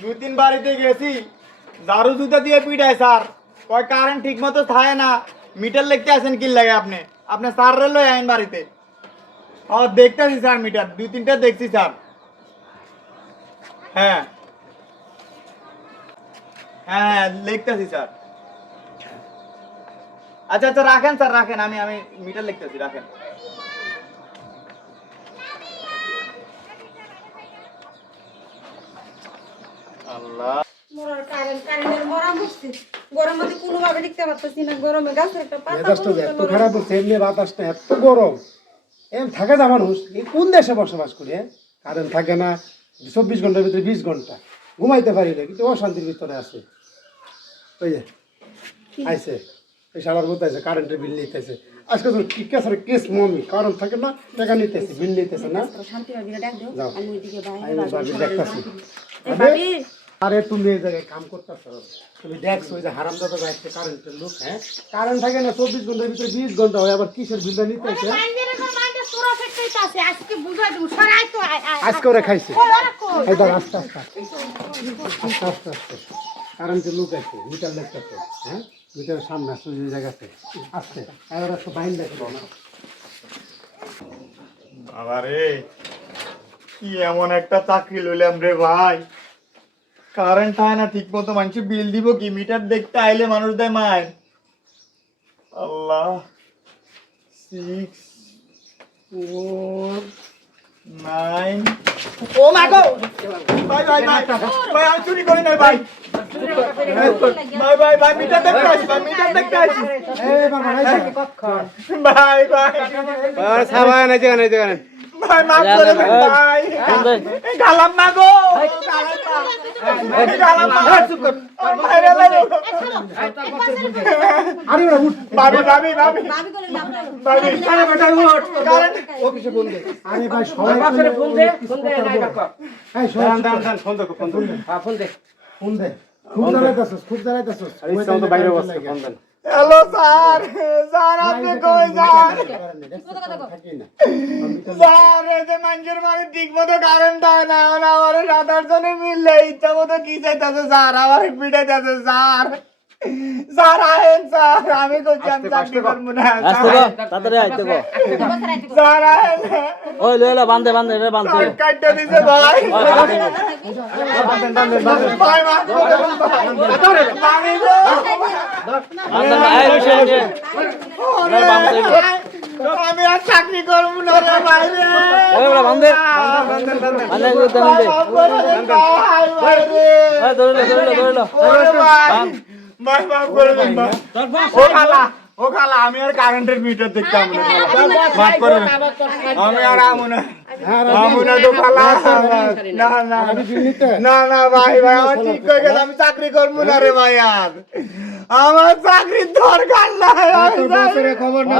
দুই তিন বাড়িতে গেছি, ঝাড়ু জুতা দিয়ে পিটায় স্যার। কয় কারেন্ট ঠিক মতো থাকে না, মিটার লিখতে আসেন কি লাগে আপনি? আপনি স্যার রে লই আইন বাড়িতে। ও দেখতেছি স্যার, মিটার দুই তিনটা দেখছি স্যার। হ্যাঁ হ্যাঁ লিখতেছি স্যার। আচ্ছা আচ্ছা রাখেন স্যার, রাখেন, আমি আমি মিটার লিখতেছি, রাখেন। আল্লাহ, মরার কারেন্টের মরা মুশকিল। গরমের মধ্যে কোনোভাবে টিকতে পারতেছি না। গরমে গাছের একটা পাতা মেজাজটা যে এত পর্যন্ত খারাপ হচ্ছে, এমনি বাতাসটা এত গরম, এম থাকে না মানুষ। এই কোন দেশে বসবাস করে? কারেন্ট থাকে না, 24 ঘন্টার ভিতরে 20 ঘন্টা ঘুমাইতে পারি না, কিন্তু অশান্তির ভিতরে আছে। ওই যে আইসে এই সালার মধ্যে আছে, কারেন্টের বিল নিতেছে। আজকে তো কেসের কেস মমি, কারণ থাকে না, টাকা নিতেছে, বিল নিতেছে না। শান্তি হবে ডাক দাও। যাও, আমি ওইদিকে আমি বাবি দেখতেছি। ভাবি আরে তুমি এই জায়গায় কাম করতেছো, তুমি দেখছো ওই যে হারামদাদা যাচ্ছে কারেন্টের লোক। হ্যাঁ, কারেন্ট থাকে না 24 ঘন্টার ভিতরে 20 ঘন্টা হয়, আবার কিসের বিলটা নিতেছে? আজকে বুঝাই দেবো সরাই তো আজকে ওরা খাইছে। এই ধর, আস্তে আস্তে আস্তে আস্তে আস্তে কারেন্টের লোক আছে, মিটার দেখতেছে। হ্যাঁ, মিটারের সামনে আসছে ওই জায়গাতে আসছে, আর একটু বাইন দেখো না। বাবা রে, কি এমন একটা চাকরি লইলাম রে ভাই। কারেন্ট হয় না ঠিক মতো, মানুষ বিল দিব কি? মিটার দেখতে আইলে মানুষ দেয় মায়। আল্লাহ, 6 4 9। ও মা গো, ভাই ভাই ভাই ভাই, আমি চুরি করি নাই ভাই। ভাই ভাই ভাই, মিটার দেখতে আসি ভাই, মিটার দেখতে আসি এই বাবা, এই যে ভাই ভাই সাবান এই জায়গা ভাই, মাফ করে দেন ভাই। এই গালাম না গো, গালাম না। ভাই রে ভাই, আরে ওরা উঠ, ভাবি ভাবি ভাবি ভাবি করে লাভ নাই। ভাবি, আরে বেটা উঠ, কারেন্ট। অফিসে ফোন দে। আরে ভাই সবাই ফোন দে নাই কাকা। এই সবাই দান ফোন দে, ফোন দে। হ্যাঁ ফোন দে, ফোন দে। খুব জ্বালাইতাছস, খুব জ্বালাইতাছস। আরে ইচ্ছা মতো বাইরে বসে ফোন দেন। হ্যালো স্যার, স্যার আপনি কই যান? স্যার, এই যে মানুষের বাড়ি ঠিক মতো কারেন্ট হয় না, আমার 7-8 মিললে ইচ্ছা মতো কি চাইতেছে স্যার, আমার পিটাইতেছে স্যার। স্যার আহেন স্যার, আমি কইছি আমি চাকরি করবো না। আসতে গো তাড়াতাড়ি আইতে গো। স্যার আহেন, ওই লইলা বাঁধে বাঁধে রে বাঁধে। স্যার কাটতে দিছে ভাই। ভাই মাফ করে দেন ভাই। ভাবি গো। বাঁধে আই রইছে রে। রে বাঁধে। আমি আর চাকরি করবো না রে ভাই রে। ওই বড় বাঁধে। বাঁধে গো দেন দে। মাফ করে দেন ভাই, ভাই রে। ওই ধরলো। ওরে ভাই, ভাই মাফ করে দেন ভাই। ও খালা, আমি আর কারেন্টের মিটার দেখতাম না। মাফ করে দেন, আমি আর আমু না তো খালা। না না না না ভাই ভাই, আমার ঠিক হয়ে গেছে, আমি চাকরি করবো না রে ভাই আর। আমার চাকরির দরকার নাই। খবর না,